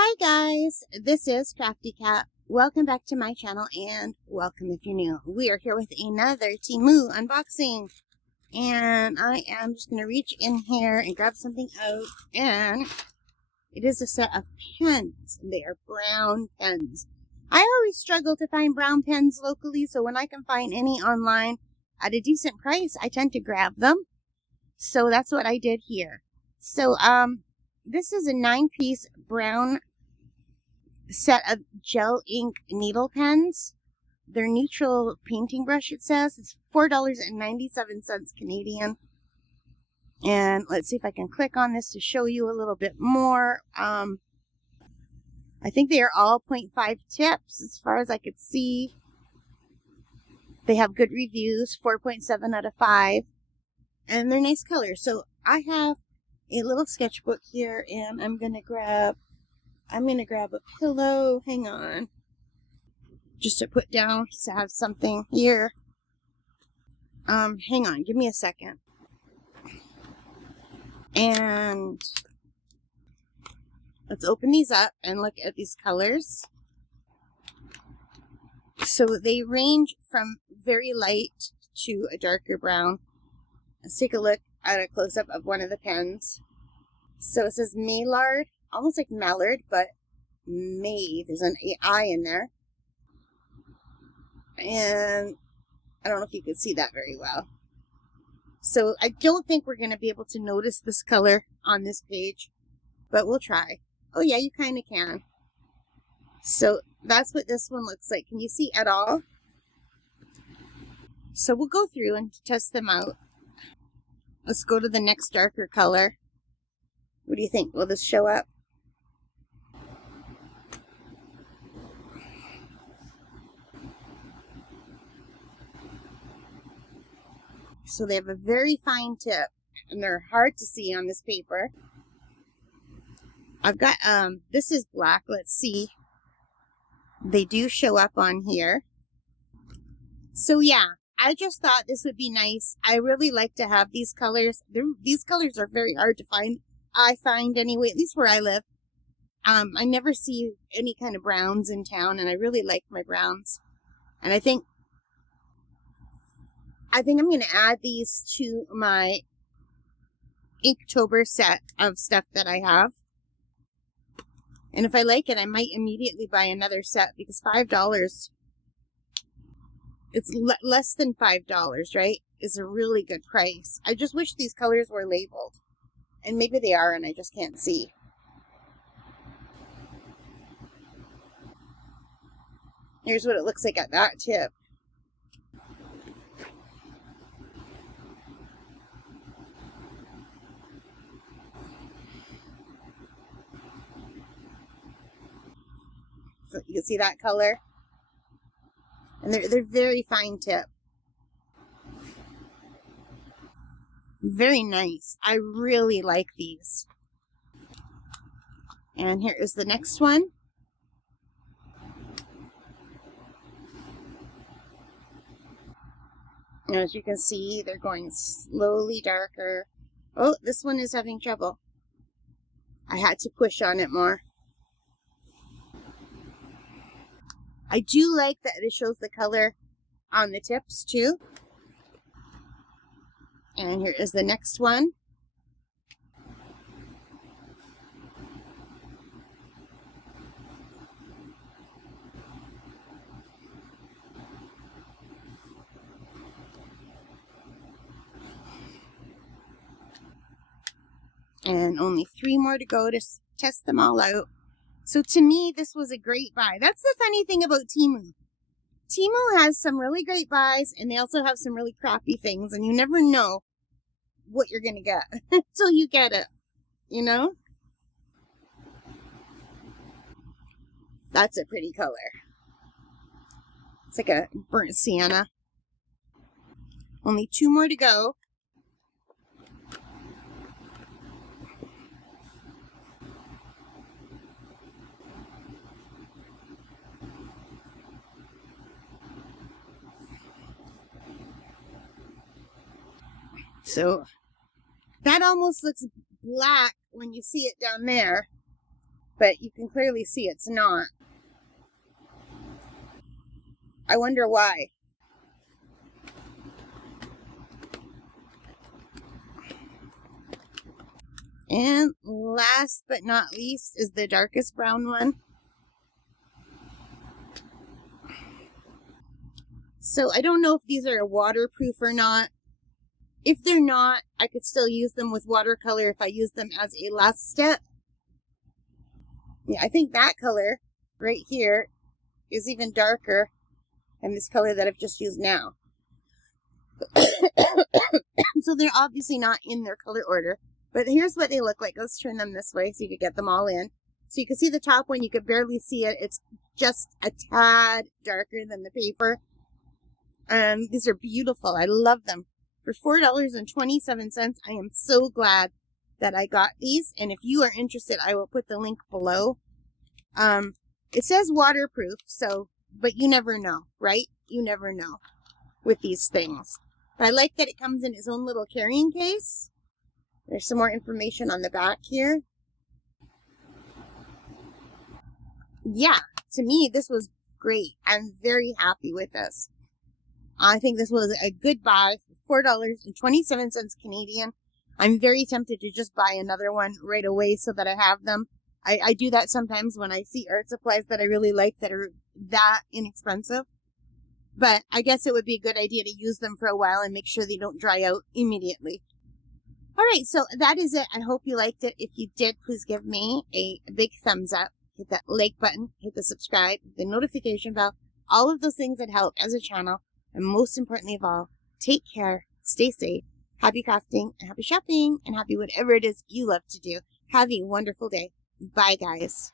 Hi guys, this is Crafty Cat. Welcome back to my channel and welcome if you're new. We are here with another Temu unboxing and I am just going to reach in here and grab something out, and it is a set of pens and they are brown pens. I always struggle to find brown pens locally, so when I can find any online at a decent price, I tend to grab them. So that's what I did here. So this is a 9-piece brown set of gel ink needle pens. Their neutral painting brush, it says, is $4.97 Canadian. And let's see if I can click on this to show you a little bit more. I think they are all 0.5 tips as far as I could see. They have good reviews, 4.7 out of 5. And they're nice colors. So I have a little sketchbook here, and I'm gonna grab a pillow. Hang on. Just to put down, to have something here. Hang on, give me a second. And let's open these up and look at these colors. So they range from very light to a darker brown. Let's take a look at a close-up of one of the pens. So it says Maillard, almost like Maillard, but May. There's an I in there. And I don't know if you can see that very well. So I don't think we're going to be able to notice this color on this page, but we'll try. Oh yeah, you kind of can. So that's what this one looks like. Can you see at all? So we'll go through and test them out. Let's go to the next darker color. What do you think? Will this show up? So they have a very fine tip, and they're hard to see on this paper. I've got, this is black. Let's see. They do show up on here. So yeah, I just thought this would be nice. I really like to have these colors. These colors are very hard to find. I find anyway, at least where I live. I never see any kind of browns in town, and I really like my browns. And I think I'm going to add these to my Inktober set of stuff that I have. And if I like it, I might immediately buy another set, because $5, it's less than $5, right? Is a really good price. I just wish these colors were labeled. And maybe they are, and I just can't see. Here's what it looks like at that tip. So you can see that color. And they're very fine tip. Very nice. I really like these. And here is the next one. And as you can see, they're going slowly darker. Oh, this one is having trouble. I had to push on it more. I do like that it shows the color on the tips too. And here is the next one. And only 3 more to go to test them all out. So to me, this was a great buy. That's the funny thing about Temu. Temu has some really great buys, and they also have some really crappy things, and you never know what you're going to get until you get it, you know? That's a pretty color. It's like a burnt sienna. Only 2 more to go. So that almost looks black when you see it down there. but you can clearly see it's not. I wonder why. And last but not least is the darkest brown one. So I don't know if these are waterproof or not. If they're not, I could still use them with watercolor if I use them as a last step. Yeah, I think that color right here is even darker than this color that I've just used now. So they're obviously not in their color order. But here's what they look like. Let's turn them this way so you can get them all in. So you can see the top one. You could barely see it. It's just a tad darker than the paper. These are beautiful. I love them. For $4.27, I am so glad that I got these. And if you are interested, I will put the link below. It says waterproof, so, but you never know, right? You never know with these things. But I like that it comes in its own little carrying case. There's some more information on the back here. Yeah, to me, this was great. I'm very happy with this. I think this was a good buy for $4.27 Canadian. I'm very tempted to just buy another one right away so that I have them. I do that sometimes when I see art supplies that I really like that are that inexpensive. But I guess it would be a good idea to use them for a while and make sure they don't dry out immediately. All right, so that is it. I hope you liked it. If you did, please give me a big thumbs up. Hit that like button, hit the subscribe, the notification bell, all of those things that help as a channel. And most importantly of all, take care, stay safe, happy crafting, and happy shopping, and happy whatever it is you love to do. Have a wonderful day. Bye, guys.